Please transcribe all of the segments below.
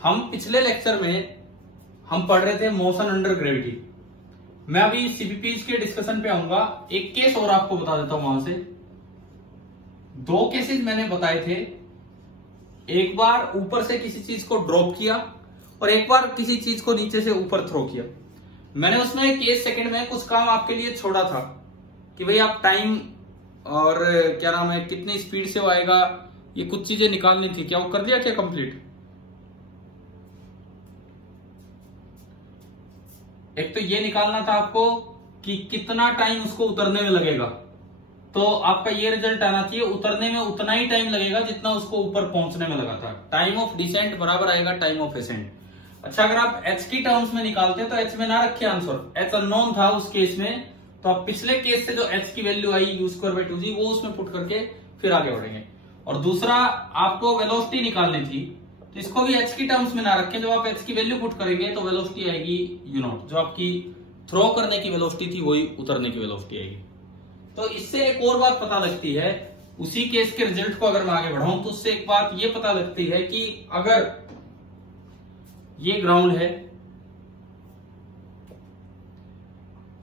हम पिछले लेक्चर में हम पढ़ रहे थे मोशन अंडर ग्रेविटी। मैं अभी सीपीपीज के डिस्कशन पे आऊंगा। एक केस और आपको बता देता हूं वहां से। दो केसेस मैंने बताए थे, एक बार ऊपर से किसी चीज को ड्रॉप किया और एक बार किसी चीज को नीचे से ऊपर थ्रो किया। मैंने उसमें केस सेकंड में कुछ काम आपके लिए छोड़ा था कि भाई आप टाइम और क्या नाम है, कितनी स्पीड से वो आएगा, ये कुछ चीजें निकालनी थी। क्या वो कर दिया क्या कंप्लीट? एक तो ये निकालना था आपको कि कितना टाइम उसको उतरने में लगेगा। तो आपका ये रिजल्ट आना चाहिए, उतरने में उतना ही टाइम लगेगा जितना उसको ऊपर पहुंचने में लगा था। टाइम ऑफ डिसेंट बराबर आएगा टाइम ऑफ एसेंट। अच्छा, अगर आप एच की टर्म्स में निकालते तो एच में ना रखे आंसर, एच अननोन था उस केस में, तो आप पिछले केस से जो एच की वैल्यू आई u²/2g वो उसमें पुट करके फिर आगे बढ़ेंगे। और दूसरा आपको वेलोसिटी निकालनी थी, तो इसको भी एच की टर्म्स में ना रखें। जब आप एच की वैल्यू पुट करेंगे तो वेलोसिटी आएगी u0, जो आपकी थ्रो करने की वेलोसिटी थी वही उतरने की वेलोसिटी आएगी। तो इससे एक और बात पता लगती है, उसी केस के रिजल्ट को अगर मैं आगे बढ़ाऊं तो उससे एक बात ये पता लगती है कि अगर ये ग्राउंड है,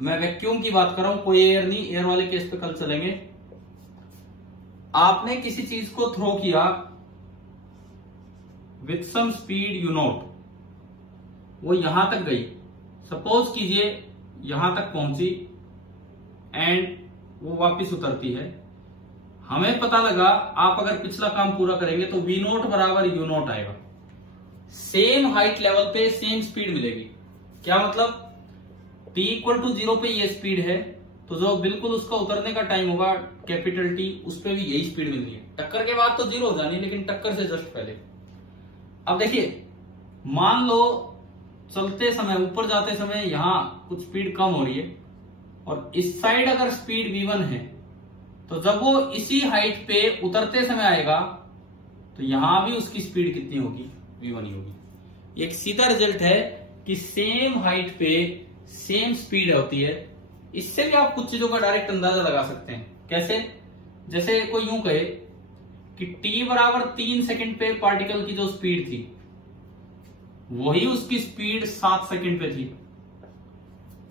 मैं वैक्यूम की बात कर रहा हूं, कोई एयर नहीं, एयर वाले केस पे कल चलेंगे। आपने किसी चीज को थ्रो किया विथ सम स्पीड u0, वो यहां तक गई, सपोज कीजिए यहां तक पहुंची एंड वो वापस उतरती है। हमें पता लगा आप अगर पिछला काम पूरा करेंगे तो v0 बराबर u0 आएगा। सेम हाइट लेवल पे सेम स्पीड मिलेगी। क्या मतलब? t=0 पे ये स्पीड है, तो जो बिल्कुल उसका उतरने का टाइम होगा कैपिटल T, उस पे भी यही स्पीड मिलनी है। टक्कर के बाद तो 0 हो जानी, लेकिन टक्कर से जस्ट पहले। अब देखिए, मान लो चलते समय, ऊपर जाते समय यहां कुछ स्पीड कम हो रही है और इस साइड अगर स्पीड v1 है, तो जब वो इसी हाइट पे उतरते समय आएगा तो यहां भी उसकी स्पीड कितनी होगी? v1 ही होगी। एक सीधा रिजल्ट है कि सेम हाइट पे सेम स्पीड होती है। इससे भी आप कुछ चीजों का डायरेक्ट अंदाजा लगा सकते हैं। कैसे? जैसे कोई यूं कहे कि t बराबर 3 सेकंड पे पार्टिकल की जो स्पीड थी वही उसकी स्पीड 7 सेकंड पे थी।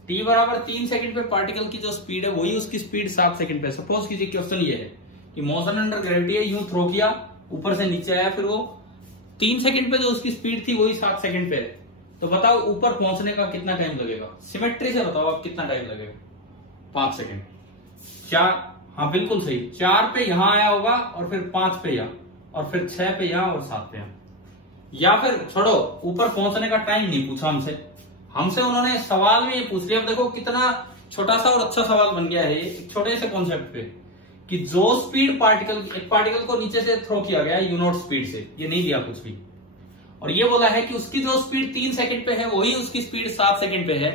t बराबर 3 सेकंड पे पार्टिकल की जो स्पीड है वही उसकी स्पीड 7 सेकंड पे। सपोज कीजिए क्वेश्चन ये है कि मोशन अंडर ग्रेविटी है, यूं थ्रो किया, ऊपर से नीचे आया, फिर वो 3 सेकंड पे जो उसकी स्पीड थी वही 7 सेकंड पे है। तो बताओ ऊपर पहुंचने का कितना टाइम लगेगा? सिमेट्री से बताओ आप कितना टाइम लगेगा? 5 सेकंड। 4, हाँ बिल्कुल सही, 4 पे यहां आया होगा और फिर 5 पे यहां और फिर 6 पे यहां और 7 पे यहां। या फिर छोड़ो, ऊपर पहुंचने का टाइम नहीं पूछा हमसे उन्होंने सवाल में ये पूछ लिया। अब देखो कितना छोटा सा और अच्छा सवाल बन गया है एक छोटे से कॉन्सेप्ट पे, कि जो स्पीड एक पार्टिकल को नीचे से थ्रो किया गया u0 स्पीड से, ये नहीं दिया कुछ भी, और ये बोला है कि उसकी जो स्पीड 3 सेकंड पे है वही उसकी स्पीड 7 सेकंड पे है।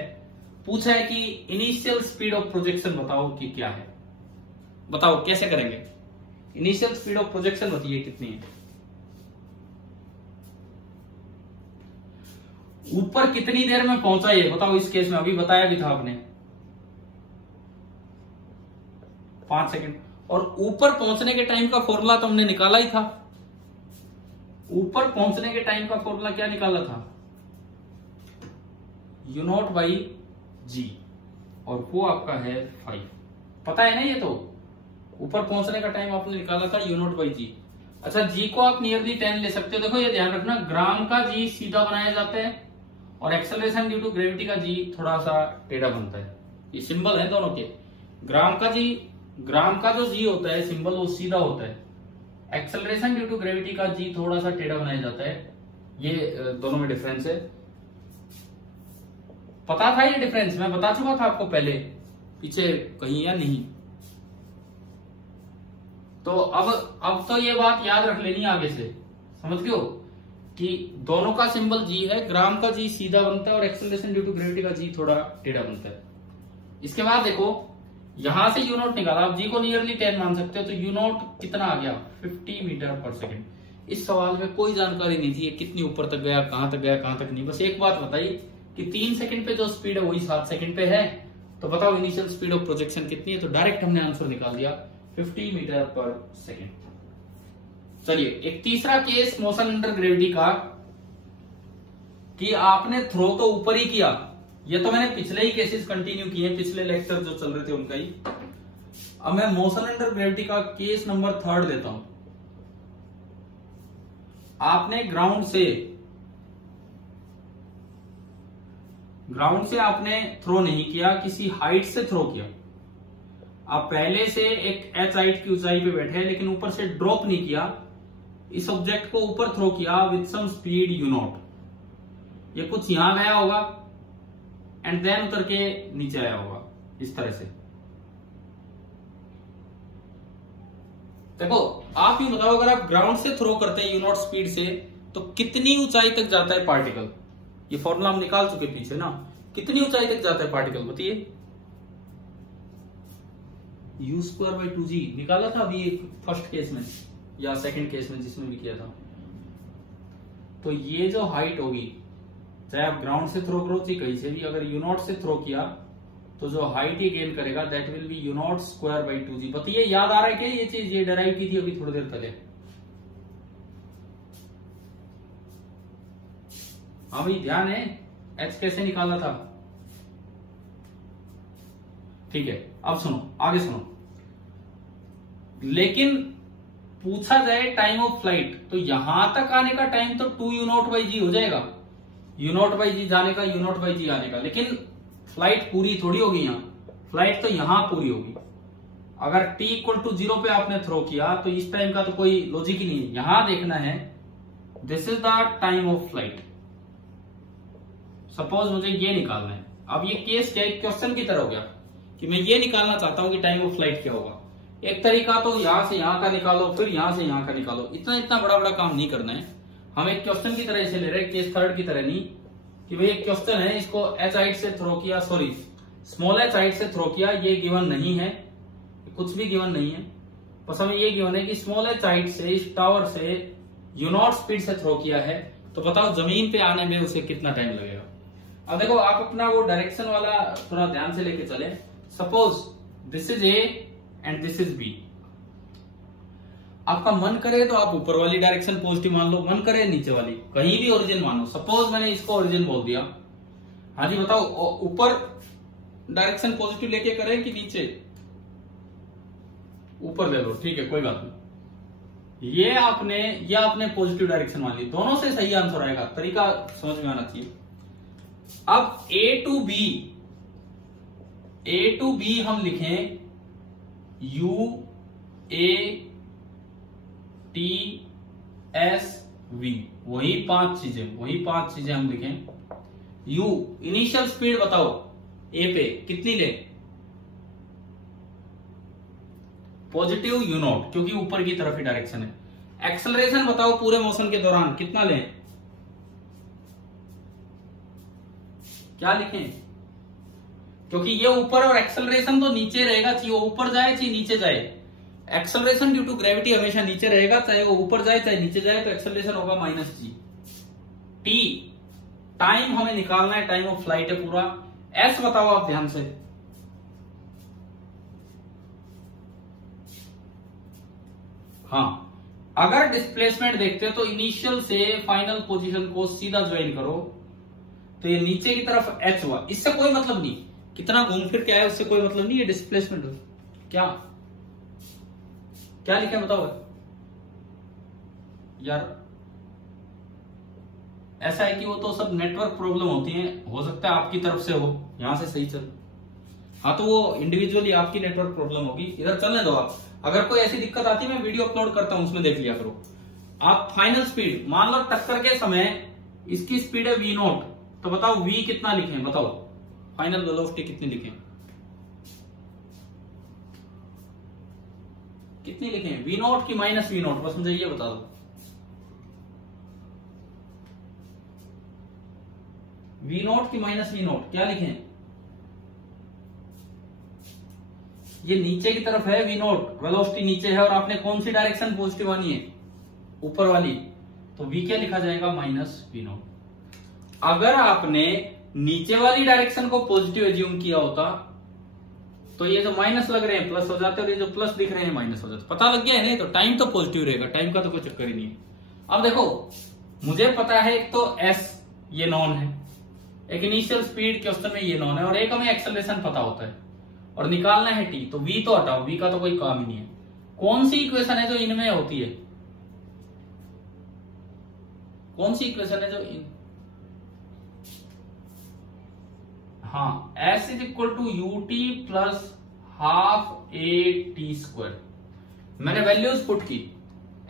पूछा है कि इनिशियल स्पीड ऑफ प्रोजेक्शन बताओ कि क्या है। बताओ कैसे करेंगे? इनिशियल स्पीड ऑफ प्रोजेक्शन बताइए कितनी है? ऊपर कितनी देर में पहुंचा ये बताओ। इस केस में अभी बताया भी था आपने 5 सेकंड। और ऊपर पहुंचने के टाइम का फॉर्मूला तो हमने निकाला ही था। ऊपर पहुंचने के टाइम का फॉर्मूला क्या निकाला था? u0/g, और वो आपका है 5। पता है ना ये? तो ऊपर पहुंचने का टाइम आपने निकाला था u0/g। अच्छा, g को आप नियरली 10 ले सकते हो। देखो ये ध्यान रखना, ग्राम का g सीधा बनाया जाता है और एक्सेलरेशन ड्यू टू ग्रेविटी का g थोड़ा सा टेढ़ा बनता है। ये सिंबल है दोनों के। ग्राम का जो g होता है सिंबल, वो सीधा होता है। एक्सेलरेशन ड्यू टू ग्रेविटी का g थोड़ा सा टेढ़ा बनाया जाता है। ये दोनों में डिफरेंस है। पता था ये डिफरेंस? मैं बता चुका था आपको पहले, पीछे कहीं या नहीं? तो अब तो ये बात याद रख लेनी आगे से, समझ गए हो कि दोनों का सिंबल g है। ग्राम का g सीधा बनता है और एक्सेलरेशन ड्यू टू ग्रेविटी का g थोड़ा टेढ़ा बनता है। इसके बाद देखो, यहां से u0 निकाला, आप g को नियरली 10 मान सकते हो, तो u0 कितना आ गया? 50 मीटर पर सेकंड। इस सवाल में कोई जानकारी नहीं थी कितनी ऊपर तक गया, कहां तक गया, कहां तक नहीं। बस एक बात बताई कि 3 सेकंड पे जो स्पीड है वही 7 सेकंड पे है। तो बताओ इनिशियल स्पीड ऑफ प्रोजेक्शन कितनी है? तो डायरेक्ट हमने आंसर निकाल दिया 50 मीटर पर सेकंड। चलिए एक तीसरा केस मोशन अंडर ग्रेविटी का, कि आपने थ्रो तो ऊपर ही किया, ये तो मैंने पिछले ही केसेस कंटिन्यू किए, पिछले लेक्चर जो चल रहे थे उनका ही। अब मैं मोशन अंडर ग्रेविटी का केस नंबर 3 देता हूं। आपने ग्राउंड से आपने थ्रो नहीं किया, किसी हाइट से थ्रो किया। आप पहले से एक h हाइट की ऊंचाई पे बैठे हैं, लेकिन ऊपर से ड्रॉप नहीं किया, इस ऑब्जेक्ट को ऊपर थ्रो किया विथ सम स्पीड u0। ये कुछ यहां गया होगा एंड देन उतर के नीचे आया होगा इस तरह से। देखो आप ये बताओ, अगर आप ग्राउंड से थ्रो करते हैं u0 स्पीड से, तो कितनी ऊंचाई तक जाता है पार्टिकल? ये फॉर्मूला हम निकाल चुके पीछे ना, कितनी ऊंचाई तक जाता है पार्टिकल बताइए? u²/2g निकाला था अभी फर्स्ट केस में या सेकंड केस में, जिसमें भी किया था। तो ये जो हाइट होगी, चाहे आप ग्राउंड से थ्रो करो चाहे कहीं से भी, अगर u0 से थ्रो किया तो जो हाइट ये गेन करेगा दैट विल बी u0²/2g। बताइए याद आ रहा है क्या ये चीज? ये डराइव की थी अभी थोड़ी देर पहले। हाँ भाई ध्यान है, h कैसे निकाला था? ठीक है, अब सुनो, आगे सुनो। लेकिन पूछा जाए टाइम ऑफ फ्लाइट, तो यहां तक आने का टाइम तो 2u0/g हो जाएगा, u0/g जाने का, u0/g आने का। लेकिन फ्लाइट पूरी थोड़ी होगी यहाँ, फ्लाइट तो यहां पूरी होगी। अगर t=0 पे आपने थ्रो किया तो इस टाइम का तो कोई लॉजिक ही नहीं है। यहां देखना है this is the time of flight. Suppose मुझे ये निकालना है। अब ये केस क्या क्वेश्चन की तरह हो गया कि मैं ये निकालना चाहता हूं कि टाइम ऑफ फ्लाइट क्या होगा। एक तरीका तो यहां से यहां का निकालो, फिर यहां से यहां का निकालो। इतना बड़ा बड़ा काम नहीं करना है, हम एक क्वेश्चन की तरह इसे ले रहे हैं, केस थर्ड की तरह नहीं कि भाई एक क्वेश्चन है, इसको h हाइट से थ्रो किया, सॉरी स्मॉल h हाइट से थ्रो किया, ये गिवन नहीं है, कुछ भी गिवन नहीं है, बस हमें ये गिवन है कि स्मॉल h हाइट से इस टावर से u0 स्पीड से थ्रो किया है, तो बताओ जमीन पे आने में उसे कितना टाइम लगेगा। अब देखो आप अपना वो डायरेक्शन वाला थोड़ा ध्यान से लेके चले। Suppose this is A and this is B। आपका मन करे तो आप ऊपर वाली डायरेक्शन पॉजिटिव मान लो, मन करे नीचे वाली, कहीं भी ओरिजिन मानो। सपोज मैंने इसको ओरिजिन बोल दिया। हाँ जी बताओ, ऊपर डायरेक्शन पॉजिटिव लेके करें कि नीचे? ऊपर ले लो, ठीक है कोई बात नहीं। ये आपने पॉजिटिव डायरेक्शन मान ली, दोनों से सही आंसर आएगा, तरीका समझ में आना चाहिए। अब A to B हम लिखें UATSV, वही पांच चीजें हम लिखें। U इनिशियल स्पीड बताओ A पे कितनी ले? पॉजिटिव u0, क्योंकि ऊपर की तरफ ही डायरेक्शन है। एक्सेलरेशन बताओ पूरे मोशन के दौरान कितना लें? क्या लिखें? क्योंकि ये ऊपर और एक्सेलरेशन तो नीचे रहेगा, चाहे वो ऊपर जाए चाहे नीचे जाए। एक्सेलरेशन ड्यू टू ग्रेविटी हमेशा नीचे रहेगा, चाहे वो ऊपर जाए चाहे नीचे जाए, तो एक्सेलरेशन होगा -g। t टाइम हमें निकालना है, टाइम ऑफ फ्लाइट है पूरा। s बताओ आप ध्यान से। हाँ, अगर डिस्प्लेसमेंट देखते हो तो इनिशियल से फाइनल पोजीशन को सीधा ज्वाइन करो, तो ये नीचे की तरफ h हुआ। इससे कोई मतलब नहीं, कितना घूम फिर के आया उससे कोई मतलब नहीं, ये डिस्प्लेसमेंट क्या लिखा है बताओ यार। ऐसा है कि वो तो सब नेटवर्क प्रॉब्लम होती है, हो सकता है आपकी तरफ से हो, यहां से सही चल। हाँ तो वो इंडिविजुअली आपकी नेटवर्क प्रॉब्लम होगी, इधर चलने दो आप। अगर कोई ऐसी दिक्कत आती है मैं वीडियो अपलोड करता हूं, उसमें देख लिया करो। आप फाइनल स्पीड मान लो, टक्कर के समय इसकी स्पीड है v0, तो बताओ v कितना लिखें? बताओ फाइनल वेलोसिटी कितनी लिखें? कितनी लिखें? v0 की -v0, बस मुझे ये बता दो। v0 की -v0 क्या लिखें? ये नीचे की तरफ है v0, वेलोसिटी नीचे है, और आपने कौन सी डायरेक्शन पॉजिटिव आनी है? ऊपर वाली, तो v क्या लिखा जाएगा? -v0। अगर आपने नीचे वाली डायरेक्शन को पॉजिटिव एज्यूम किया होता तो ये जो माइनस लग रहे हैं प्लस हो जाते, और ये जो प्लस दिख रहे हैं माइनस हो जाते। पता लग गया है ना? तो टाइम तो पॉजिटिव रहेगा, टाइम का तो कोई चक्कर ही नहीं है। अब देखो मुझे पता है एक तो s, ये नॉन है, एक इनिशियल स्पीड क्वेश्चन में ये नॉन है, और एक हमें एक्सेलरेशन पता होता है और निकालना है टी, तो वी तो हटाओ, वी का तो कोई काम ही नहीं है। कौन सी इक्वेशन है जो इनमें होती है, कौन सी इक्वेशन है जो इन, हाँ, s is equal to u t plus half a t square. मैंने वैल्यूज पुट की,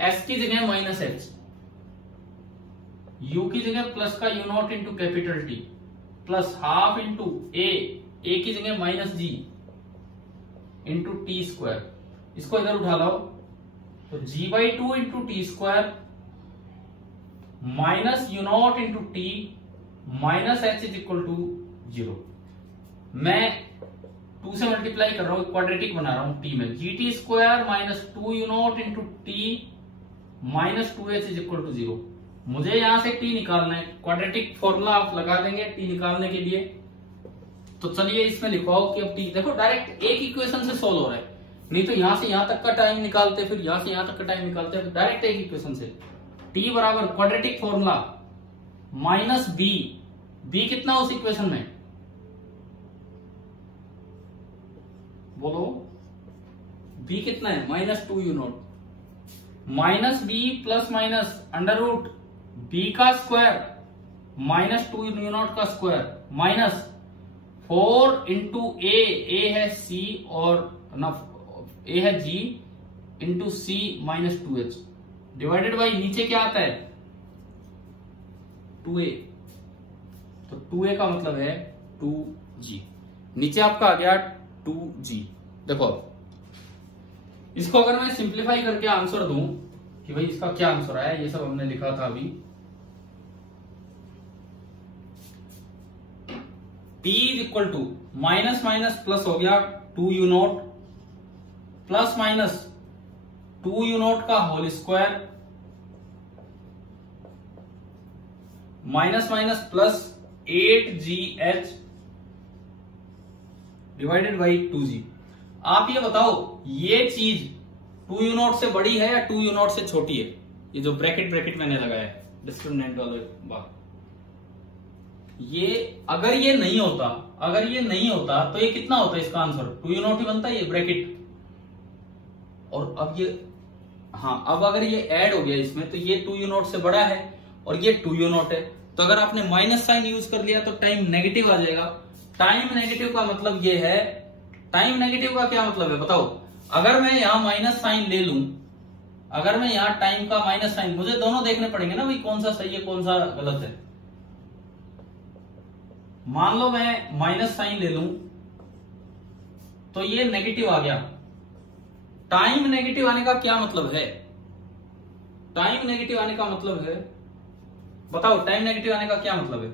s की जगह माइनस एच, u की जगह प्लस का u naught into capital T plus half into a की जगह minus g into t square. इसको इधर उठा लाओ तो g/2 into t square minus u naught into t minus h is equal to 0। मैं 2 से मल्टीप्लाई कर रहा हूं, क्वाड्रेटिक बना रहा हूं टी में, g t square minus 2 u naught into t minus 2h is equal to 0। मुझे यहां से टी निकालना है, क्वाड्रेटिक फॉर्मूला आप लगा देंगे टी निकालने के लिए। तो चलिए इसमें लिखवाओ कि अब टी, देखो डायरेक्ट एक इक्वेशन से सोल्व हो रहा है, नहीं तो यहां से यहां तक का टाइम निकालते, फिर यहां से यहां तक का टाइम निकालते, तो डायरेक्ट एक इक्वेशन से टी बराबर quadratic formula minus b, b कितना उस इक्वेशन में, बोलो बी कितना है, minus 2 u naught, minus b plus minus under root b का स्क्वायर माइनस 2 यू नॉट का स्क्वायर माइनस 4 इंटू ए है सी और ना ए है g into c minus 2h divided by नीचे क्या आता है 2a, तो 2a का मतलब है 2g, नीचे आपका आ गया 2g। देखो इसको अगर मैं सिंप्लीफाई करके आंसर दूं कि भाई इसका क्या आंसर आया, ये सब हमने लिखा था अभी, t is equal to minus minus plus हो गया 2 u naught plus minus 2 u naught का whole square minus minus plus 8gh divided by 2g। आप ये बताओ ये चीज 2 यू नॉट से बड़ी है या 2 यू नॉट से छोटी है, ये जो ब्रैकेट ब्रैकेट मैंने लगाया है डिस्क्रिमिनेंट वाले बात, ये अगर ये नहीं होता, अगर ये नहीं होता तो ये कितना होता है इसका आंसर 2 यू नॉट ही बनता है ये ब्रैकेट, और अब ये, हाँ अब अगर ये ऐड हो गया इसमें तो ये 2 यू नॉट से बड़ा है और ये 2 यू नॉट है, तो अगर आपने माइनस साइन यूज कर लिया तो टाइम नेगेटिव आ जाएगा। टाइम नेगेटिव का मतलब ये है, टाइम नेगेटिव का क्या मतलब है बताओ, अगर मैं यहां माइनस साइन ले लूं, अगर मैं यहां टाइम का माइनस साइन, मुझे दोनों देखने पड़ेंगे ना भाई कौन सा सही है कौन सा गलत है। मान लो मैं माइनस साइन ले लूं तो ये नेगेटिव आ गया, टाइम नेगेटिव आने का क्या मतलब है, टाइम नेगेटिव आने का मतलब है, बताओ टाइम नेगेटिव आने का क्या मतलब है,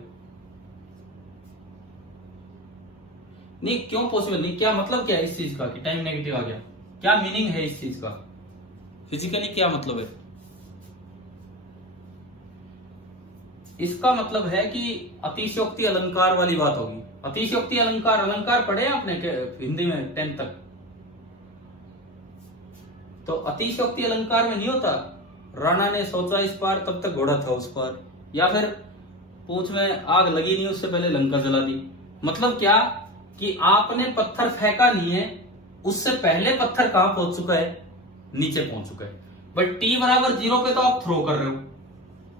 नहीं क्यों पॉसिबल नहीं, क्या मतलब क्या है इस चीज का कि टाइम नेगेटिव आ गया, क्या मीनिंग है इस चीज का, फिजिकली क्या मतलब है। इसका मतलब है कि अतिशयोक्ति अलंकार वाली बात होगी। अतिशयोक्ति अलंकार, अलंकार पढ़े आपने हिंदी में 10th तक, तो अतिशयोक्ति अलंकार में नहीं होता राणा ने सोचा इस पार तब तक घोड़ा था उस पार, या फिर पूंछ में आग लगी नहीं उससे पहले लंका जला दी। मतलब क्या कि आपने पत्थर फेंका नहीं है, उससे पहले पत्थर कहां पहुंच चुका है, नीचे पहुंच चुका है। बट t बराबर 0 पे तो आप थ्रो कर रहे हो।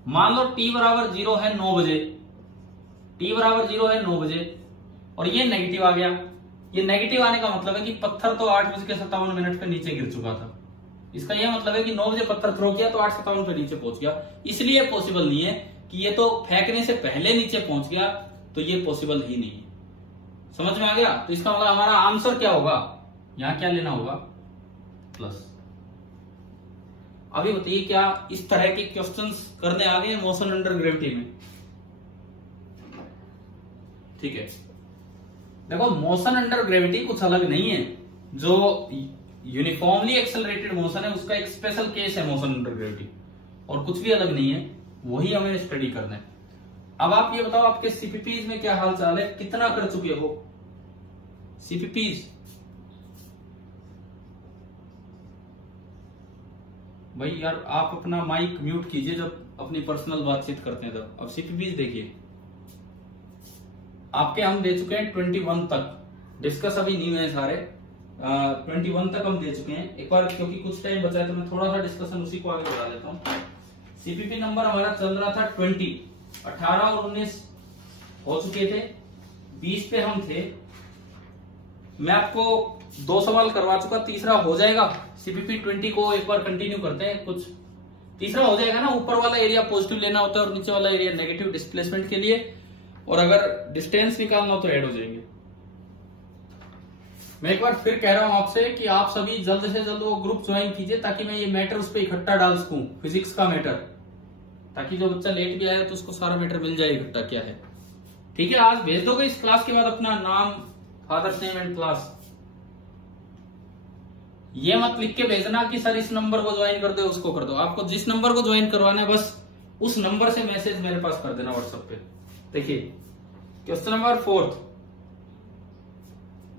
मान लो t बराबर 0 है 9 बजे, t बराबर 0 है 9 बजे और ये नेगेटिव आ गया। ये नेगेटिव आने का मतलब है कि पत्थर तो 8:57 पे नीचे गिर चुका था। इसका यह मतलब है कि 9 बजे पत्थर थ्रो किया तो 8:57 पे नीचे पहुंच गया। इसलिए पॉसिबल नहीं है कि ये तो फेंकने से पहले नीचे पहुंच गया, तो ये पॉसिबल ही नहीं है। समझ में आ गया? तो इसका मतलब हमारा आंसर क्या होगा, यहां क्या लेना होगा, प्लस। अभी बताइए क्या इस तरह के क्वेश्चंस करने आ गए मोशन अंडर ग्रेविटी में? ठीक है, देखो मोशन अंडर ग्रेविटी कुछ अलग नहीं है। जो यूनिफॉर्मली एक्सेलरेटेड मोशन है उसका एक स्पेशल केस है मोशन अंडर ग्रेविटी, और कुछ भी अलग नहीं है, वही हमें स्टडी करना है। अब आप ये बताओ आपके सीपीपीज में क्या हाल चाल है, कितना कर चुके हो सीपीपीज? भाई यार आप अपना माइक म्यूट कीजिए जब अपनी पर्सनल बातचीत करते हैं तब। अब सीपीपीज देखिए आपके हम दे चुके हैं 21 तक, डिस्कस अभी नहीं हुए सारे, 21 तक हम दे चुके हैं। एक बार क्योंकि कुछ टाइम बचा है तो मैं थोड़ा सा डिस्कशन उसी को आगे बढ़ा देता हूँ। सीपीपी नंबर हमारा चल रहा था 20, 18 और 19 हो चुके थे, 20 पे हम थे। मैं आपको 2 सवाल करवा चुका, तीसरा हो जाएगा। सीपीपी 20 को एक बार कंटिन्यू करते हैं, कुछ तीसरा हो जाएगा ना। ऊपर वाला एरिया पॉजिटिव लेना होता है और नीचे वाला एरिया नेगेटिव डिस्प्लेसमेंट के लिए, और अगर डिस्टेंस निकालना हो तो ऐड हो जाएंगे। मैं एक बार फिर कह रहा हूं आपसे कि आप सभी जल्द से जल्द वो ग्रुप ज्वाइन कीजिए ताकि मैं ये मैटर उस पर इकट्ठा डाल सकूं, फिजिक्स का मैटर, ताकि जो बच्चा लेट भी आया तो उसको सारा मैटर मिल जाए इकट्ठा क्या है। ठीक है, आज भेज दोगे इस क्लास के बाद अपना नाम, फादर्स नेम एंड क्लास। ये मत लिख के भेजना कि सर इस नंबर को ज्वाइन कर दो, उसको कर दो। आपको जिस नंबर को ज्वाइन करवाना है बस उस नंबर से मैसेज मेरे पास कर देना व्हाट्सएप पे। देखिए क्वेश्चन नंबर 4,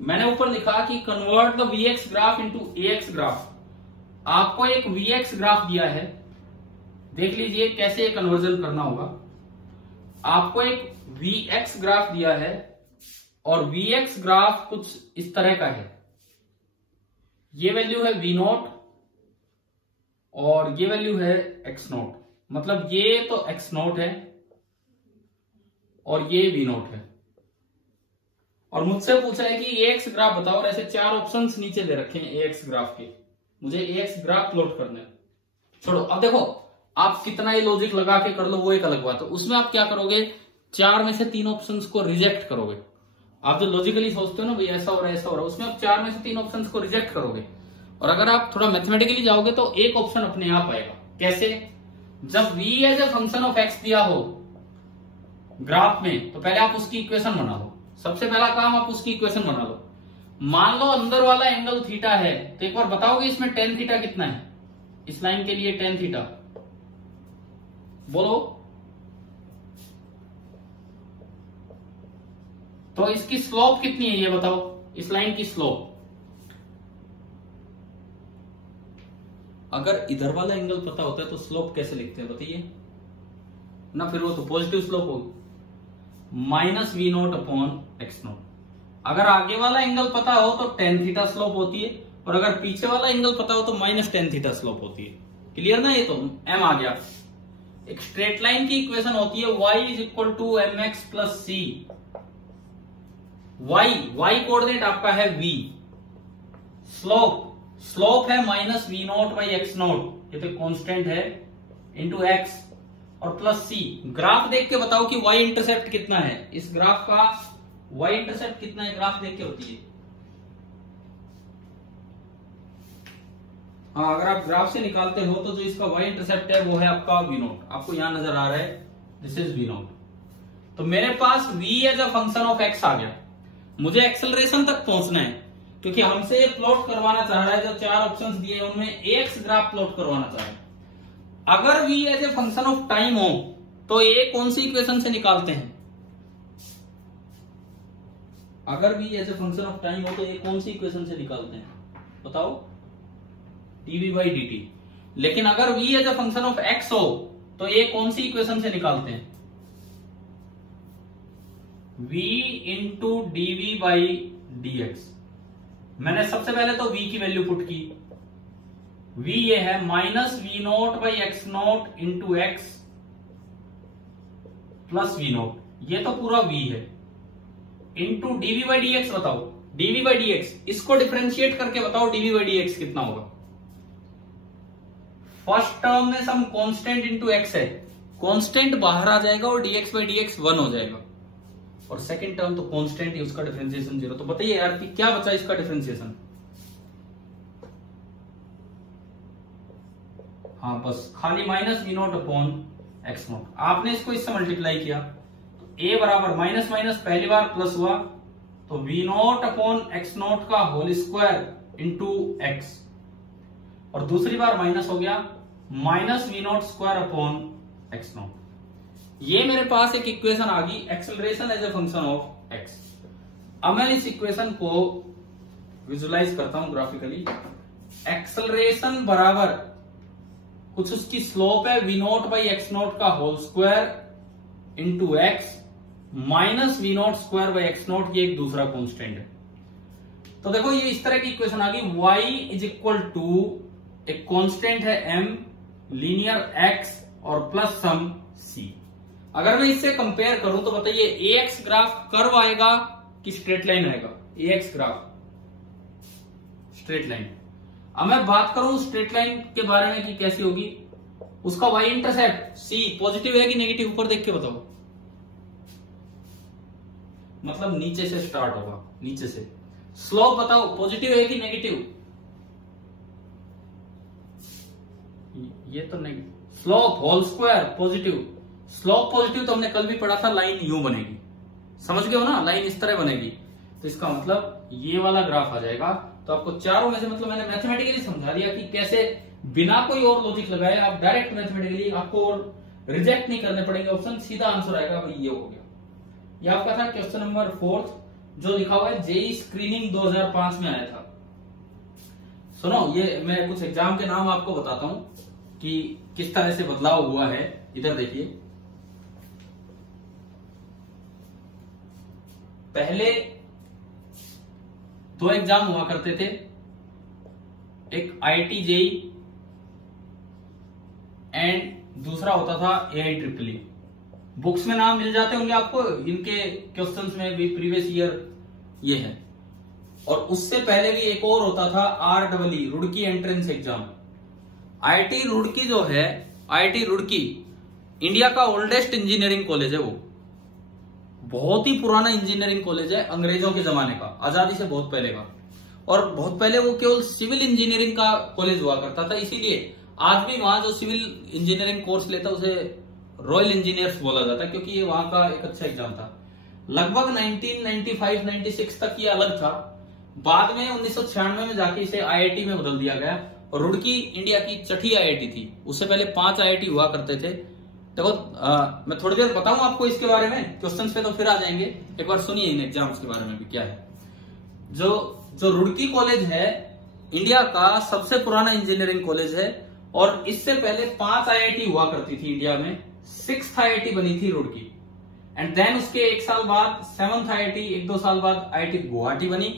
मैंने ऊपर लिखा कि convert the VX graph into ax graph. आपको एक वीएक्स ग्राफ दिया है, देख लीजिए कैसे ये कन्वर्जन करना होगा। आपको एक वीएक्स ग्राफ दिया है और वीएक्स ग्राफ कुछ इस तरह का है। ये वैल्यू है वी नॉट और ये वैल्यू है एक्स नॉट, मतलब ये तो एक्स नॉट है और ये वी नॉट है। और मुझसे पूछा है कि एएक्स ग्राफ बताओ, और ऐसे 4 ऑप्शंस नीचे दे रखे हैं एएक्स ग्राफ के। मुझे एएक्स ग्राफ प्लॉट करना है। छोड़ो, अब देखो आप कितना ही लॉजिक लगा के कर लो वो एक अलग बात है। उसमें आप क्या करोगे, 4 में से 3 ऑप्शंस को रिजेक्ट करोगे। आप जो लॉजिकली सोचते हो ना भाई ऐसा हो रहा है ऐसा हो रहा है, उसमें आप 4 में से 3 ऑप्शंस को रिजेक्ट करोगे। और अगर आप थोड़ा मैथमेटिकली जाओगे तो एक ऑप्शन अपने आप आएगा। कैसे? जब v as a function of x दिया हो ग्राफ में तो पहले आप उसकी इक्वेशन बना लो। सबसे पहला काम आप उसकी इक्वेशन बना लो। मान लो अंदर वाला एंगल थीटा है, तो एक बार बताओगे इसमें टेन थीटा कितना है? इस लाइन के लिए टेन थीटा बोलो। तो इसकी स्लोप कितनी है ये बताओ, इस लाइन की स्लोप। अगर इधर वाला एंगल पता होता है तो स्लोप कैसे लिखते हैं बताइए ना, फिर वो तो पॉजिटिव स्लोप होगी, minus v naught upon x naught. अगर आगे वाला एंगल पता हो तो टेन थीटा स्लोप होती है, और अगर पीछे वाला एंगल पता हो तो माइनस टेन थीटा स्लोप होती है। क्लियर ना? ये तो एम आ गया। एक स्ट्रेट लाइन की इक्वेशन होती है y is equal to m x plus c. y coordinate आपका है v, स्लोप है minus v naught by x naught, ये तो कांस्टेंट है, इंटू एक्स और प्लस सी। ग्राफ देख के बताओ कि y इंटरसेप्ट कितना है, इस ग्राफ का y इंटरसेप्ट कितना है, ग्राफ देख के होती है। हाँ, अगर आप ग्राफ से निकालते हो तो जो इसका y इंटरसेप्ट है वो है आपका v नोट। आपको यहां नजर आ रहा है, दिस इज v नोट। तो मेरे पास v as a function of x आ गया। मुझे एक्सेलरेशन तक पहुंचना है क्योंकि हमसे प्लॉट करवाना चाह रहा है, जो 4 ऑप्शंस दिए हैं उनमें ax ग्राफ प्लॉट करवाना चाह रहा है। अगर v as a function of time हो तो ये कौन सी इक्वेशन से निकालते हैं? अगर v as a function of time हो तो ये कौन सी इक्वेशन से निकालते हैं बताओ? dv by dt। लेकिन अगर v as a function of x हो तो ये कौन सी इक्वेशन से निकालते हैं? v into dv by dx। मैंने सबसे पहले तो v की वैल्यू पुट की, v ये है minus v naught by x naught into x plus v naught, ये तो पूरा v है, इंटू dv बाई dx। बताओ dv बाई dx, इसको डिफरेंशिएट करके बताओ dv बाई dx कितना होगा। फर्स्ट टर्म में सम कांस्टेंट इंटू x है, कांस्टेंट बाहर आ जाएगा और dx बाई dx 1 हो जाएगा, और सेकंड टर्म तो कांस्टेंट ही, उसका डिफरेंशिएशन 0। तो बताइए यार कि क्या बचा इसका डिफरेंशिएशन? हाँ, बस खाली minus v naught upon x naught. आपने इसको इससे मल्टीप्लाई किया तो a बराबर माइनस माइनस पहली बार प्लस हुआ तो v naught upon x naught का होल स्क्वायर इंटू एक्स, और दूसरी बार माइनस हो गया minus v naught square upon x naught. ये मेरे पास एक इक्वेशन आ गई, acceleration as a function of x. अब मैं इस इक्वेशन को विजुलाइज करता हूं ग्राफिकली। एक्सेलरेशन बराबर कुछ उसकी स्लोप है v naught by x naught का whole square into x minus v naught square by x naught, ये एक दूसरा कॉन्स्टेंट है। तो देखो ये इस तरह की इक्वेशन आ गई, y इज इक्वल टू एक कॉन्स्टेंट है m, लीनियर x और प्लस सम c। अगर मैं इससे कंपेयर करूं तो बताइए ax ग्राफ कर्व आएगा कि स्ट्रेट लाइन आएगा? ax graph straight line. अब मैं बात करूं स्ट्रेट लाइन के बारे में कि कैसी होगी, उसका y इंटरसेप्ट c पॉजिटिव है कि नेगेटिव, ऊपर देख के बताओ। मतलब नीचे से स्टार्ट होगा, नीचे से। स्लोप बताओ पॉजिटिव है कि नेगेटिव? ये तो negative. Slope whole square positive, slope positive तो हमने कल भी पढ़ा था, लाइन यूं बनेगी, समझ गए हो ना, लाइन इस तरह बनेगी। तो इसका मतलब ये वाला ग्राफ आ जाएगा। तो आपको चारों में से मतलब मैंने मैथमेटिकली समझा दिया कि कैसे बिना कोई और लॉजिक लगाए आप डायरेक्ट मैथमेटिकली, आपको और रिजेक्ट नहीं करने पड़ेंगे ऑप्शन, सीधा आंसर आएगा भाई ये हो गया। ये आपका था क्वेश्चन नंबर 4 जो लिखा हुआ है जेईई स्क्रीनिंग 2005 में आया था। सुनो ये मैं कुछ एग्जाम के नाम आपको बताता हूं कि किस तरह से बदलाव हुआ है। इधर देखिए, पहले 2 एग्जाम हुआ करते थे, एक आईआईटी जेईई एंड दूसरा होता था AIEEE। बुक्स में नाम मिल जाते होंगे आपको, इनके क्वेश्चंस में भी प्रीवियस ईयर ये है। और उससे पहले भी एक और होता था REE, Roorkee entrance exam. IIT Roorkee जो है, आईआईटी रुड़की इंडिया का ओल्डेस्ट इंजीनियरिंग कॉलेज है। वो बहुत ही पुराना इंजीनियरिंग कॉलेज है, अंग्रेजों के जमाने का, आजादी से बहुत पहले का। और बहुत पहले वो केवल सिविल इंजीनियरिंग का कॉलेज हुआ करता था, इसीलिए आज भी वहां जो सिविल इंजीनियरिंग कोर्स लेता उसे रॉयल इंजीनियर्स बोला जाता है, क्योंकि ये वहां का एक अच्छा एग्जाम था। लगभग 1995-96 तक ये अलग था। बाद में 1996 में जाके इसे आईआईटी में बदल दिया गया। और रुड़की इंडिया की छठी आईआईटी थी, उससे पहले 5 आईआईटी हुआ करते थे। देखो मैं थोड़ी देर बताऊं आपको इसके बारे में, क्वेश्चंस पे तो फिर आ जाएंगे, एक बार सुनिए इन एग्जाम्स के बारे में भी क्या है। जो रुड़की कॉलेज है इंडिया का सबसे पुराना इंजीनियरिंग कॉलेज है। और इससे पहले 5 आईआईटी हुआ करती थी इंडिया में, 6th आईआईटी बनी थी रुड़की। एंड देन उसके 1 साल बाद 7th आईआईटी, 1-2 साल बाद आईआईटी गुवाहाटी बनी।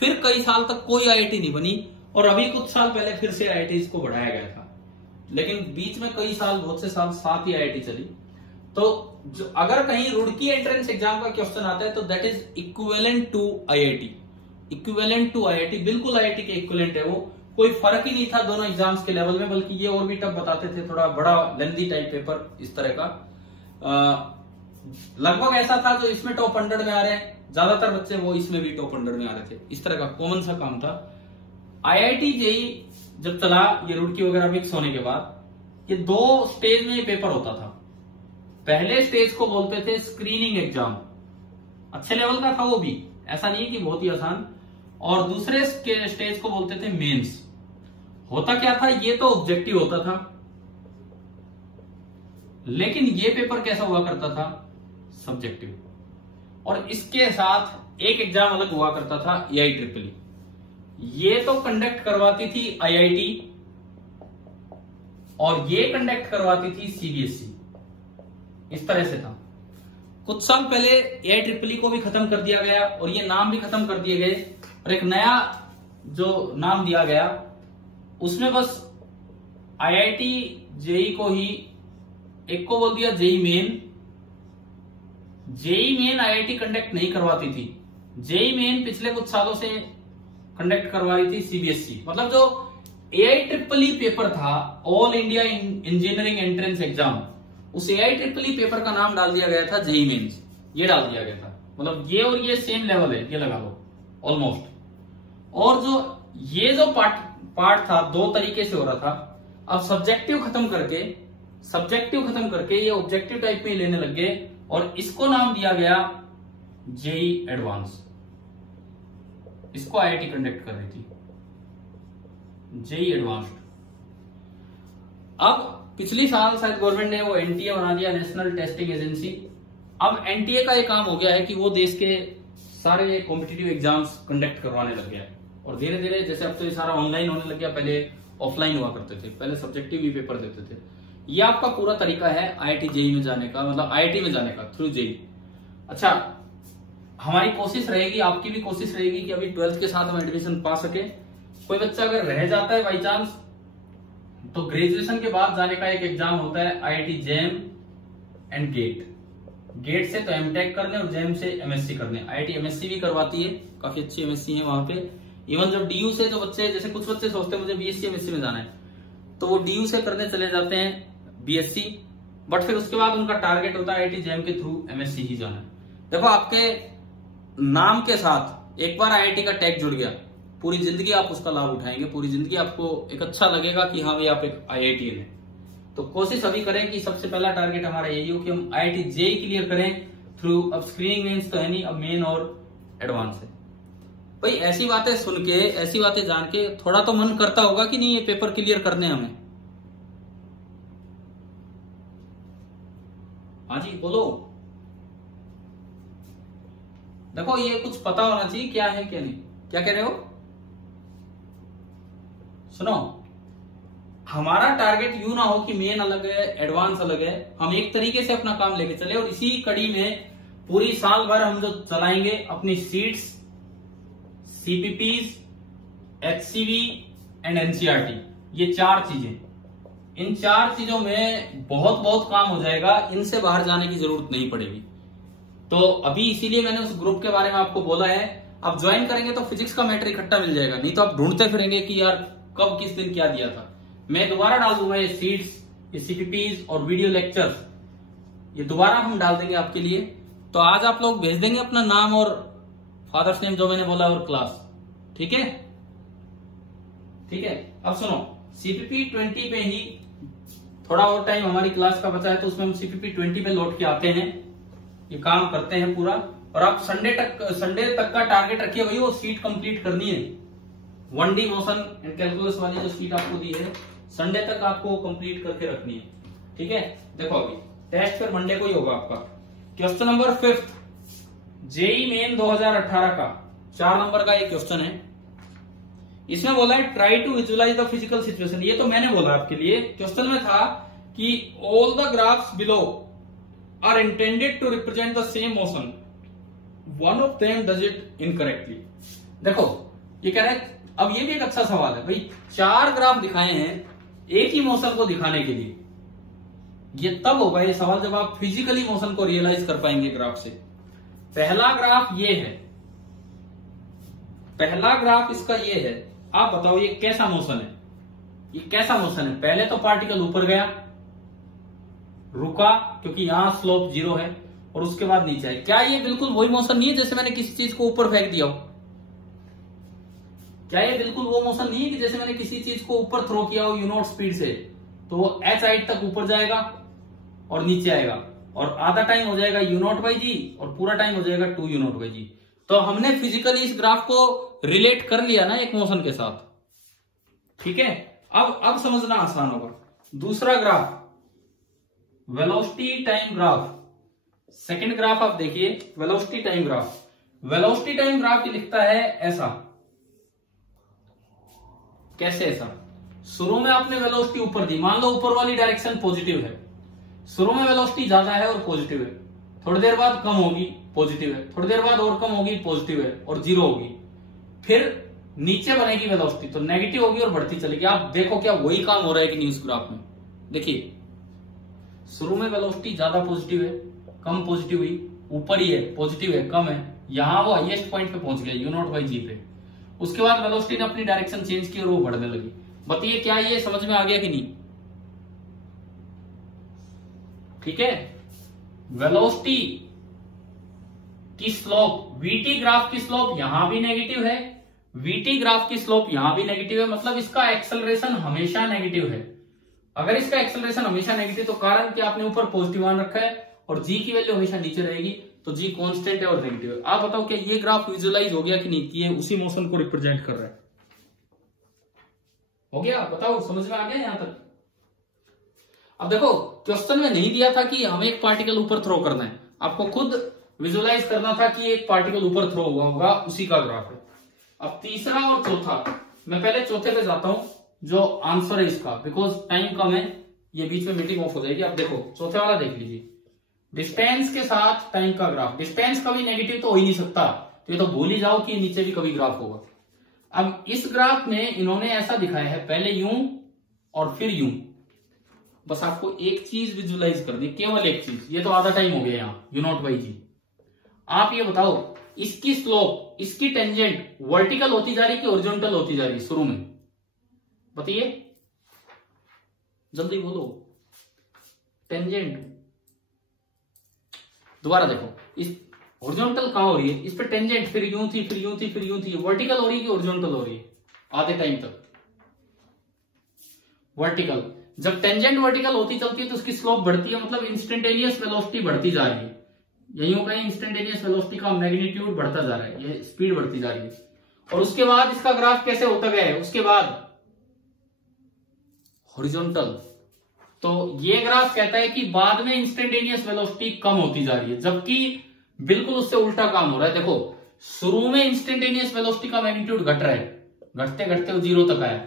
फिर कई साल तक कोई आईआईटी नहीं बनी, और अभी कुछ साल पहले फिर से आईआईटी को बढ़ाया गया था। लेकिन बीच में कई साल, बहुत से साल 7 ही आईआईटी चली। तो जो अगर कहीं रुड़की एंट्रेंस एग्जाम का क्वेश्चन आता है तो that is equivalent to IIT, equivalent to IIT, बिल्कुल आईआईटी के इक्विवेलेंट है वो। कोई फर्क ही नहीं था दोनों एग्जाम्स के लेवल में, बल्कि ये और भी टफ बताते थे, थोड़ा बड़ा लेंथी टाइप पेपर इस तरह का। लगभग ऐसा था जो इसमें टॉप 100 में आ रहे हैं, ज्यादातर बच्चे वो इसमें भी टॉप 100 में आ रहे थे, इस तरह का कॉमन सा काम था। आईआईटी जेईई जब चला, ये रुड़की वगैरह मिक्स होने के बाद, ये 2 स्टेज में ये पेपर होता था। पहले स्टेज को बोलते थे स्क्रीनिंग एग्जाम, अच्छे लेवल का था वो भी, ऐसा नहीं कि बहुत ही आसान। और दूसरे स्टेज को बोलते थे मेंस। होता क्या था, ये तो ऑब्जेक्टिव होता था, लेकिन ये पेपर कैसा हुआ करता था, सब्जेक्टिव। और इसके साथ एक एग्जाम अलग हुआ करता था AIEEE। ये तो कंडक्ट करवाती थी आईआईटी और ये कंडक्ट करवाती थी सीबीएसई, इस तरह से था। कुछ साल पहले AIEEE को भी खत्म कर दिया गया और ये नाम भी खत्म कर दिए गए, और एक नया जो नाम दिया गया उसमें बस आईआईटी जेईई को ही, एक को बोल दिया JEE main. JEE main IIT conduct नहीं करवाती थी, जेईई मेन पिछले कुछ सालों से कंडक्ट करवा रही थी सीबीएसई। मतलब जो AIEEE पेपर था, all India engineering entrance exam, उस AIEEE पेपर का नाम डाल दिया गया था जेईई मेंस, ये डाल दिया गया था। मतलब ये और ये सेम लेवल है, ये लगा लो ऑलमोस्ट। और जो ये जो पार्ट था 2 तरीके से हो रहा था, अब सब्जेक्टिव खत्म करके ये ऑब्जेक्टिव टाइप में लेने लग गए, और इसको नाम दिया गया जेईई एडवांस। इसको आईआईटी कंडक्ट कर रही थी, जेईई एडवांस्ड। अब पिछली साल शायद गवर्नमेंट ने वो एनटीए बना दिया, नेशनल टेस्टिंग एजेंसी। अब एनटीए का एक काम हो गया है कि वो देश के सारे कॉम्पिटिटिव एग्जाम्स कंडक्ट करवाने लग गया है। और धीरे धीरे जैसे अब तो ये सारा ऑनलाइन होने लग गया, पहले ऑफलाइन हुआ करते थे, पहले सब्जेक्टिव भी पेपर देते थे। ये आपका पूरा तरीका है आईआईटी जेईई में जाने का, मतलब आईआईटी में जाने का थ्रू जेईई। अच्छा, हमारी कोशिश रहेगी, आपकी भी कोशिश रहेगी कि अभी 12th के साथ हम एडमिशन पा सके। कोई बच्चा अगर रह जाता है बाई चांस, तो ग्रेजुएशन के बाद जाने का एक एग्जाम होता है IIT JAM and GATE. GATE से तो एमटेक करने और जैम से MSc करने। IIT MSc भी करवाती है, काफी अच्छी MSc है वहां पे। इवन जो DU से जो बच्चे, जैसे कुछ बच्चे सोचते हैं मुझे BSc MSc में जाना है, तो वो DU से करने चले जाते हैं BSc, बट फिर उसके बाद उनका टारगेट होता है IIT जैम के थ्रू MSc ही जाना है। देखो, आपके नाम के साथ एक बार IIT का टैग जुड़ गया, पूरी जिंदगी आप उसका लाभ उठाएंगे, पूरी जिंदगी आपको एक अच्छा लगेगा कि हाँ भाई आप एक IIT हैं। तो कोशिश अभी करें कि सबसे पहला टारगेट हमारा यही हो कि हम IIT JEE क्लियर करें थ्रू, अब स्क्रीनिंग मेंस तो है नहीं, अब मेन और एडवांस है। भाई ऐसी बातें सुन के, ऐसी बातें जान के थोड़ा तो मन करता होगा कि नहीं ये पेपर क्लियर करने हमें। हाँ जी बोलो। देखो, ये कुछ पता होना चाहिए क्या है क्या नहीं। क्या कह रहे हो? सुनो, हमारा टारगेट यूं ना हो कि मेन अलग है एडवांस अलग है, हम एक तरीके से अपना काम लेके चले और इसी कड़ी में पूरी साल भर हम जो चलाएंगे अपनी seats, CPPs, HCV and NCERT, ये 4 चीजें, इन 4 चीजों में बहुत बहुत काम हो जाएगा, इनसे बाहर जाने की जरूरत नहीं पड़ेगी। तो अभी इसीलिए मैंने उस ग्रुप के बारे में आपको बोला है। आप ज्वाइन करेंगे तो फिजिक्स का मैटर इकट्ठा मिल जाएगा, नहीं तो आप ढूंढते फिरेंगे कि यार कब किस दिन क्या दिया था। मैं दोबारा डाल दूंगा ये सीट्स, ये CPPs और वीडियो लेक्चर्स, ये दोबारा हम डाल देंगे आपके लिए। तो आज आप लोग भेज देंगे अपना नाम और फादर्स नेम जो मैंने बोला और क्लास, ठीक है? ठीक है, अब सुनो, CPP 20 पे ही थोड़ा और टाइम हमारी क्लास का बचा है, तो उसमें हम CPP 20 पे लौट के आते हैं, ये काम करते हैं पूरा। और आप संडे तक का टारगेट रखिए भाई, वो सीट कंप्लीट करनी है। 1D मोशन एंड कैलकुलस वाली जो सीट आपको दी है, संडे तक आपको कंप्लीट करके रखनी है, ठीक है? देखो, अभी टेस्ट फिर मंडे को ही होगा आपका। क्वेश्चन नंबर 5 JEE मेन 2018 का 4 नंबर का एक क्वेश्चन है। इसमें बोला है try to visualise the physical situation. ये तो मैंने बोला आपके लिए, क्वेश्चन में था कि all the graphs below are intended to represent the same motion, one of them does it incorrectly. देखो, ये कह रहा है, अब ये भी एक अच्छा सवाल है भाई, 4 ग्राफ दिखाए हैं एक ही मोशन को दिखाने के लिए। ये तब होगा ये सवाल जब आप फिजिकली मोशन को रियलाइज कर पाएंगे ग्राफ से। पहला ग्राफ ये है, पहला ग्राफ इसका ये है। आप बताओ ये कैसा मोशन है? ये कैसा मोशन है? पहले तो पार्टिकल ऊपर गया, रुका क्योंकि यहां स्लोप 0 है, और उसके बाद नीचे आए। क्या ये बिल्कुल वही मोशन नहीं है जैसे मैंने किसी चीज को ऊपर फेंक दिया हो? क्या ये बिल्कुल वो मोशन नहीं है कि जैसे मैंने किसी चीज को ऊपर थ्रो किया हो U0 स्पीड से, तो वो h हाइट तक ऊपर जाएगा और नीचे आएगा, और आधा टाइम हो जाएगा U0/g और पूरा टाइम हो जाएगा 2U0/g। तो हमने फिजिकली इस ग्राफ को रिलेट कर लिया ना एक मोशन के साथ, ठीक है? अब समझना आसान होगा। दूसरा graph velocity time graph, second graph आप देखिए, velocity time graph. Velocity time graph लिखता है ऐसा। कैसे ऐसा? शुरू में आपने वेलोसिटी ऊपर दी, मान लो ऊपर वाली डायरेक्शन पॉजिटिव है, शुरू में वेलोसिटी ज्यादा है और पॉजिटिव है, थोड़ी देर बाद कम होगी पॉजिटिव है, थोड़ी देर बाद और कम होगी पॉजिटिव है और 0 होगी, फिर नीचे बनेगी वेलोसिटी तो नेगेटिव होगी और बढ़ती चलेगी। आप देखो क्या वही काम हो रहा है कि नहीं उस ग्राफ में? देखिए, शुरू में वेलोसिटी ज्यादा पॉजिटिव है, कम पॉजिटिव हुई, ऊपर ही है पॉजिटिव है, कम है, यहां वो हाईएस्ट पॉइंट पे पहुंच गया U0/g पे। उसके बाद वेलोसिटी ने अपनी डायरेक्शन चेंज की और वो बढ़ने लगी। बताइए क्या ये समझ में आ गया कि नहीं? ठीक है, वेलोसिटी की स्लोप, VT ग्राफ की स्लोप यहां भी नेगेटिव है, VT ग्राफ की स्लोप यहां भी नेगेटिव है, मतलब इसका एक्सेलरेशन हमेशा नेगेटिव है। अगर इसका एक्सेलरेशन हमेशा नेगेटिव तो कारण कि आपने ऊपर पॉजिटिव मान रखा है और g की वैल्यू हमेशा नीचे रहेगी, तो g कांस्टेंट है और नेगेटिव है। आप बताओ क्या ये ग्राफ विजुअलाइज हो गया कि नहीं? ये उसी मोशन को रिप्रेजेंट कर रहा है। हो गया? बताओ, समझ में आ गया यहां तक? अब देखो, क्वेश्चन में नहीं दिया था कि हमें एक पार्टिकल ऊपर थ्रो करना है, आपको खुद विजुअलाइज करना था कि एक पार्टिकल ऊपर थ्रो हुआ होगा, उसी का ग्राफ है। अब तीसरा और चौथा, मैं पहले चौथे पे जाता हूं जो आंसर है इसका, बिकॉज टाइम कम है, ये बीच में मीटिंग ऑफ हो जाएगी। अब देखो चौथे वाला देख लीजिए, डिस्टेंस के साथ टाइम का ग्राफ। डिस्टेंस कभी नेगेटिव तो हो ही नहीं सकता, तो ये तो भूल ही जाओ कि नीचे भी कभी ग्राफ होगा। अब इस ग्राफ में इन्होंने ऐसा दिखाया है, पहले यूं और फिर यूं। बस आपको एक चीज विजुलाइज कर दी, केवल एक चीज। ये तो आधा टाइम हो गया यहाँ यू नॉट बाई जी। आप ये बताओ इसकी स्लोप, इसकी टेंजेंट वर्टिकल होती जा रही कि हॉरिजॉन्टल होती जा रही शुरू में? बताइए जल्दी बोलो। टेंजेंट दोबारा देखो, इस हॉरिजॉन्टल कहां हो रही है? इस पे टेंजेंट फिर यूं थी, फिर यूं थी, फिर यूं थी। वर्टिकल हो रही है कि हॉरिजॉन्टल हो रही है? आधे टाइम तक वर्टिकल। जब टेंजेंट वर्टिकल होती चलती है तो उसकी स्लोप बढ़ती है, मतलब इंस्टेंटेनियस वेलोसिटी बढ़ती जा रही है। यही होगा, इंस्टेंटेनियस वेलोसिटी का मैग्नीट्यूड बढ़ता जा रहा है, ये स्पीड बढ़ती जा रही है। और उसके बाद इसका ग्राफ कैसे होता गया है? उसके बाद हॉरिजॉन्टल। तो ये ग्राफ कहता है कि बाद में इंस्टेंटेनियस वेलोसिटी कम होती जा रही है, जबकि बिल्कुल उससे उल्टा काम हो रहा है। देखो शुरू में इंस्टेंटेनियस वेलोसिटी का मैग्नीट्यूड घट रहा है, घटते घटते वो 0 तक आया,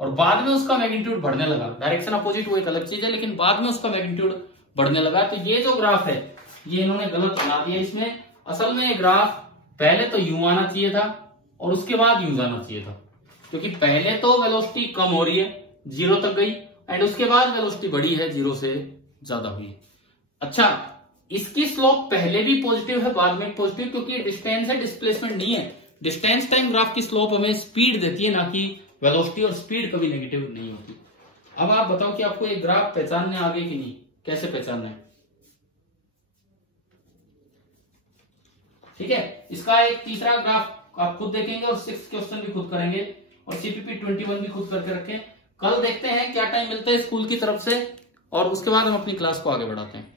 और बाद में उसका मैग्नीट्यूड बढ़ने लगा। डायरेक्शन अपोजिट वो एक अलग चीज है, लेकिन बाद में उसका मैग्नीट्यूड बढ़ने लगा। तो ये जो ग्राफ है ये इन्होंने गलत बना दिया। इसमें असल में ये ग्राफ पहले तो यूं आना चाहिए था और उसके बाद यूं जाना चाहिए था, क्योंकि पहले तो वेलोसिटी कम हो रही है, 0 तक गई, एंड उसके बाद वेलोसिटी बढ़ी है, 0 से ज्यादा हुई। अच्छा, इसकी स्लोप पहले भी पॉजिटिव है, बाद में पॉजिटिव, क्योंकि डिस्टेंस है, डिस्प्लेसमेंट नहीं है। डिस्टेंस टाइम ग्राफ की स्लोप हमें स्पीड देती है, ना कि वेलोसिटी, और स्पीड कभी नेगेटिव नहीं होती। अब आप बताओ कि आपको एक ग्राफ पहचानने आगे कि नहीं, कैसे पहचानना है? ठीक है, इसका एक तीसरा ग्राफ आप खुद देखेंगे और 6th क्वेश्चन भी खुद करेंगे, और CPP 21 भी खुद करके रखें। कल देखते हैं क्या टाइम मिलता है स्कूल की तरफ से, और उसके बाद हम अपनी क्लास को आगे बढ़ाते हैं।